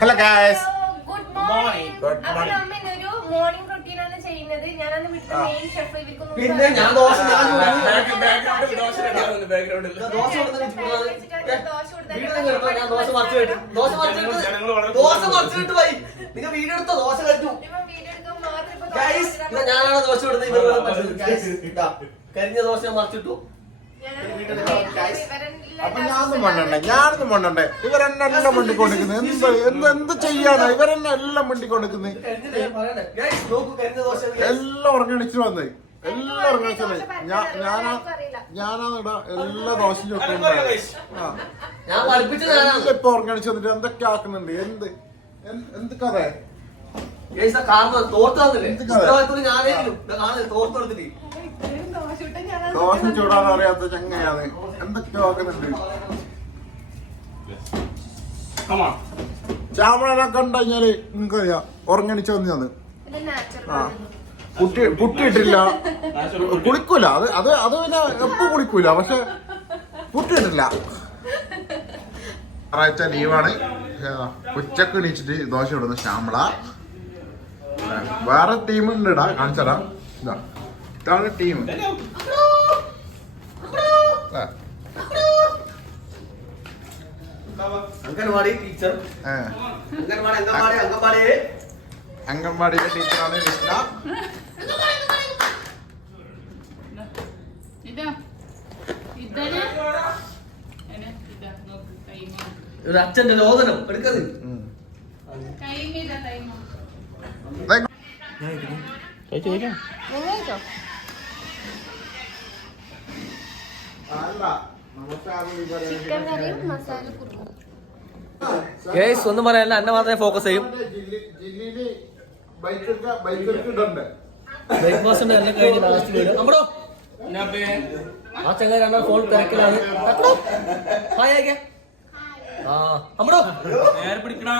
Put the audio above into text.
Hello guys, good morning. അപ്പൊ നമ്മ ഇന്നൊരു മോർണിംഗ് റൊട്ടീൻ ആണ് ചെയ്യുന്നത്. ഞാനന്ന് വിട്ട മെയിൻ ഷെഫ് ഇവർക്കൊന്നും പിന്നെ ഞാൻ ദോശ മറിച്ചിട്ട് പോയി. നിങ്ങൾ വീഡിയോ എടുത്തോ? ദോശ കഴിച്ചു. ഞാനാണ് ദോശ കൊടുത്തത്. കരിഞ്ഞ ദോശ മറിച്ചിട്ടു. അപ്പൊ ഞാനൊന്നും മണ്ടണ്ടേ? ഇവരെന്നെല്ലാം മണ്ടിക്കൊണ്ടിരിക്കുന്നത്. എന്ത് ചെയ്യാനാ? ഇവരെന്നെ എല്ലാം മണ്ടിക്കൊണ്ടിരിക്കുന്നത്. എല്ലാം ഉറങ്ങണിച്ചു വന്നേ. എല്ലാം ഉറങ്ങണിച്ചു വന്നേ. ഞാനാണ് ഇടാ എല്ലാ ദോശയും ഇപ്പൊ ഉറങ്ങണിച്ചു വന്നിട്ട് എന്തൊക്കെ ആക്കുന്നുണ്ട്. എന്ത് കഥ? ദോശ ചൂടാൻ അറിയാത്ത ചങ്ങയാണ്. എന്തൊക്കെ ആക്കുന്നുണ്ട്. ചാമളനെ കണ്ടുകഴിഞ്ഞാല് നിങ്ങൾക്കറിയാം ഉറങ്ങണിച്ചു വന്നത്. പുട്ടിയിട്ടില്ല, കുളിക്കൂല. അത് പിന്നെ എപ്പോ കുളിക്കൂല. പക്ഷെ പുട്ടിയിട്ടില്ല. ഞായറാഴ്ച ലീവാണ്. ഉച്ചക്ക് എണീച്ചിട്ട് ദോശ ഇടുന്ന ശ്യാമള. വേറെ ടീമുണ്ട് ഇടാ, കാണിച്ചടാ. ഇതാണ് ടീം. അംഗൻവാടി ടീച്ചർ. അംഗൻവാടിയിലെ ടീച്ചറാണ് ലിസ്ന. ഒരു അച്ഛന്റെ ലോദനം എടുക്കത്. ഒന്നും പറയാനില്ല, എന്നെ മാത്രമേ ഫോക്കസ് ചെയ്യും. ബ്രേക്ക്ഫാസ്റ്റ് ഉണ്ട് എന്നെ കഴിഞ്ഞ് ലാസ്റ്റ് വീട്. അമ്മടോ ആ ചങ്ങ രണ്ടാം ഫോൺ തിരക്കിലാണ്. അമ്മടോ നേരെ പിടിക്കണ.